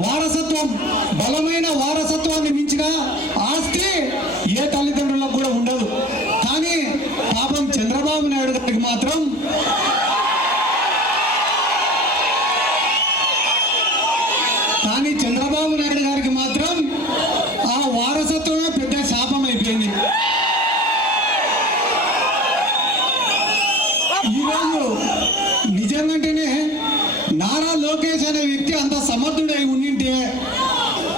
వారసత్వం, బలమైన వారసత్వాన్ని మించిన ఆస్తి ఏ తల్లిదండ్రులకు కూడా ఉండదు. కానీ పాపం చంద్రబాబు నాయుడు గారికి మాత్రం ఆ వారసత్వమే పెద్ద శాపం అయిపోయింది. ఈరోజు నిజంగానే నారా లోకేష్ అనే వ్యక్తి అంత సమర్థుడై ఉండింటే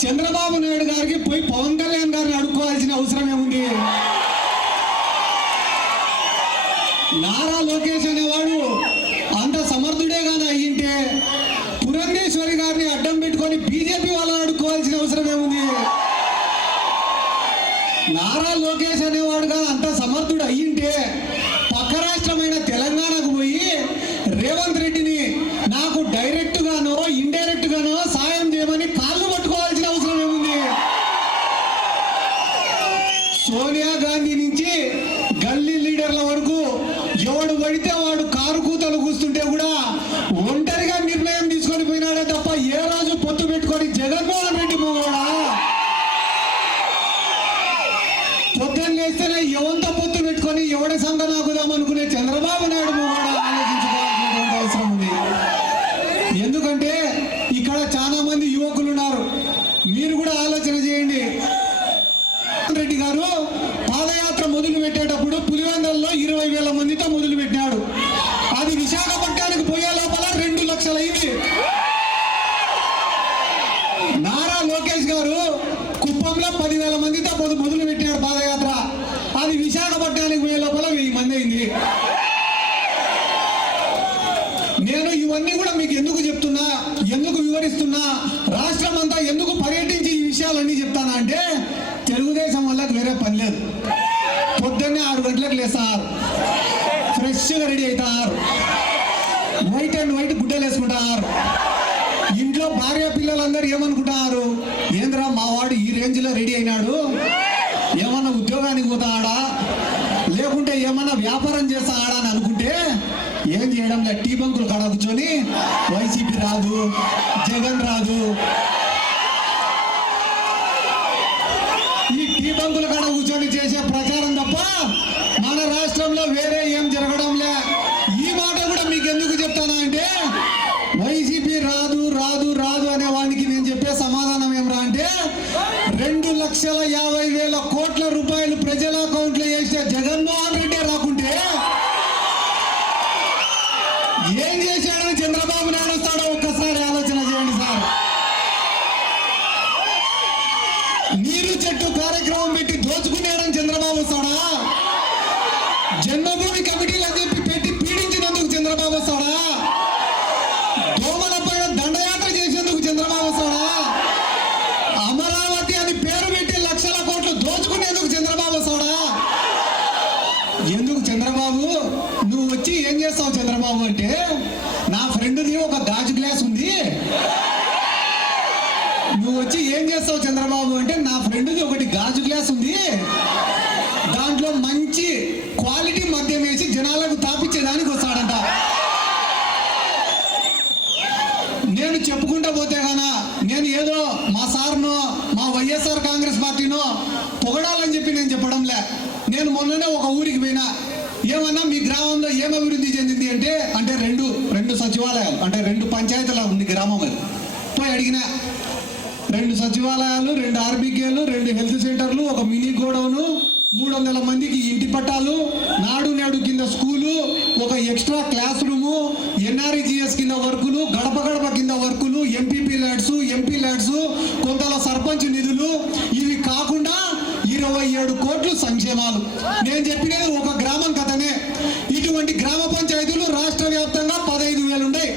చంద్రబాబు నాయుడు గారికి పోయి పవన్ కళ్యాణ్ గారిని అడుక్కోవాల్సిన అవసరం ఏముంది? నారా లోకేష్ అనేవాడు అంత సమర్థుడే కానీ అయ్యింటే పురంధేశ్వరి గారిని అడ్డం పెట్టుకొని బీజేపీ వాళ్ళని అడుక్కోవాల్సిన అవసరం ఏముంది? నారా లోకేష్ అనేవాడుగా అంత సమర్థుడు అయ్యింటే పక్క రాష్ట్రమైన తెలంగాణకు పోయి రేవంత్ రెడ్డిని నాకు డైరెక్ట్ గానో ఇండైరెక్ట్ గానో సాయం చేయమని కాళ్ళు పట్టుకోవాల్సిన అవసరం ఏముంది? సోనియా గాంధీ నుంచి గల్లీ లీడర్ల వరకు ఎవడు పడితే వాడు కారు కూతలు కూస్తుంటే కూడా ఒంటరిగా నిర్ణయం తీసుకొని పోయినాడే తప్ప ఏ రోజు పొత్తు పెట్టుకొని జగన్మోహన్ రెడ్డి కూడా పొద్దున్న లేస్తేనే ఎవంత పొత్తు పెట్టుకొని ఎవడి సంఘం ఆగుదాం అనుకునే చంద్రబాబు నాయుడు కూడా ఆలోచించుకోవాల్సినటువంటి అవసరం ఉంది. ఎందుకంటే ఇక్కడ చాలా మంది యువకులు ఉన్నారు, మీరు కూడా ఆలోచన చేయండి. రెడ్డి గారు పాదయాత్ర మొదలు పెట్టేటప్పుడు పులివెందులలో 20,000 మందితో మొదలు పెట్టినాడు. అది విశాఖపట్నానికి పోయే లోపల 2 లక్షలు అయింది. నారా లోకేష్ గారు కుప్పంలో 10,000 మందితో మొదలు పెట్టినాడు పాదయాత్ర. అది విశాఖపట్నానికి పోయే లోపల 1000 మంది అయింది. నేను ఇవన్నీ కూడా మీకు ఎందుకు చెప్తున్నా, ఎందుకు వివరిస్తున్నా, రాష్ట్రం అంతా ఎందుకు పర్యటించి ఈ విషయాలన్నీ చెప్తానా అంటే తెలుగుదేశం వాళ్ళకి వేరే పని లేదు. పొద్దున్నే 6 గంటలకు లేస్తారు, ఫ్రెష్గా రెడీ అవుతారు, వైట్ అండ్ వైట్ గుడ్డలు వేసుకుంటారు. ఇంట్లో భార్య పిల్లలందరూ ఏమనుకుంటారు, ఏంద్రా మా వాడు ఈ రేంజ్లో రెడీ అయినాడు, ఏమన్నా ఉద్యోగానికి పోతాడా లేకుంటే ఏమన్నా వ్యాపారం చేస్తాడా అని అనుకుంటే ఏం చేయడం లేదు. టీ బంకులు కాడ కూర్చొని వైసీపీ రాదు, జగన్ రాదు, ఈ టీ బంకుల కాడ కూర్చొని చేసే ప్రచారం తప్ప మన రాష్ట్రంలో వేరే ఏం జరగడం లే. ఈ మాట కూడా మీకు ఎందుకు చెప్తానా అంటే వైసీపీ రాదు రాదు రాదు అనే వానికి నేను చెప్పే సమాధానం ఏమరా అంటే 2,50,000 కోట్ల రూపాయలు ప్రజల అకౌంట్లో వేసే జగన్మోహన్ రెడ్డి రాకుంటే ఏం చేశాడని చంద్రబాబు నాయుడు వస్తాడో ఒక్కసారి ఆలోచన చేయండి సార్. నీరు చెట్టు కార్యక్రమం పెట్టి దోచుకునేయడం చంద్రబాబు వస్తాడా? జన్మభూమి కమిటీలు అని చెప్పి పెట్టి పీడించినందుకు చంద్రబాబు వస్తాడా? దోమలపై దండయాత్ర చేసేందుకు చంద్రబాబు వస్తాడా? అమరావతి అని పేరు పెట్టి లక్షల కోట్లు దోచుకునేందుకు చంద్రబాబు వస్తాడా? ఎందుకు చంద్రబాబు నువ్వు వచ్చి ఏం చేస్తావు చంద్రబాబు అంటే, నా ఫ్రెండ్ది ఒక గాజు గ్లాస్ ఉంది, నువ్వు వచ్చి ఏం చేస్తావు చంద్రబాబు అంటే నా ఫ్రెండ్ది ఒకటి గాజు గ్లాస్ ఉంది, దాంట్లో మంచి క్వాలిటీ మద్యం వేసి జనాలకు తాపించేదానికి వస్తాడంట. నేను చెప్పుకుంటా పోతే గానా నేను ఏదో మా సార్నో మా వైఎస్ఆర్ కాంగ్రెస్ పార్టీనో పొగడాలని చెప్పి నేను చెప్పడంలే. నేను మొన్ననే ఒక ఊరికి పోయినా, ఏమన్నా మీ గ్రామంలో ఏం అభివృద్ధి చెందింది అంటే రెండు సచివాలయాలు అంటే 2 పంచాయతీలు ఉంది గ్రామం. అది పోయి అడిగినా 2 సచివాలయాలు, 2 ఆర్బీకేలు, 2 హెల్త్ సెంటర్లు, ఒక మినీ గోడౌను, 300 మందికి ఇంటి పట్టాలు, నాడు నేడు కింద స్కూలు, ఒక ఎక్స్ట్రా క్లాస్ రూము, ఎన్ఆర్ఈజిఎస్ కింద వర్కులు, గడప గడప కింద వర్కులు, ఎంపీపీ ల్యాడ్స్, ఎంపీ ల్యాడ్స్, కొంతలో సర్పంచ్ నిధులు, ఇవి కాకుండా 27 కోట్లు సంక్షేమాలు. నేను చెప్పినది ఒక గ్రామం కథనే. ఇటువంటి గ్రామ పంచాయతీలు రాష్ట్ర వ్యాప్తంగా 15,000 ఉన్నాయి.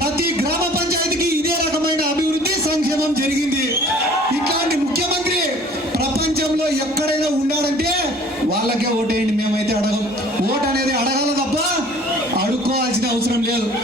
ప్రతి గ్రామ పంచాయతీకి ఇదే రకమైన అభివృద్ధి సంక్షేమం జరిగింది. ఇట్లాంటి ముఖ్యమంత్రి ప్రపంచంలో ఎక్కడైనా ఉన్నాడంటే వాళ్ళకే ఓటేయండి, మేమైతే అడగం.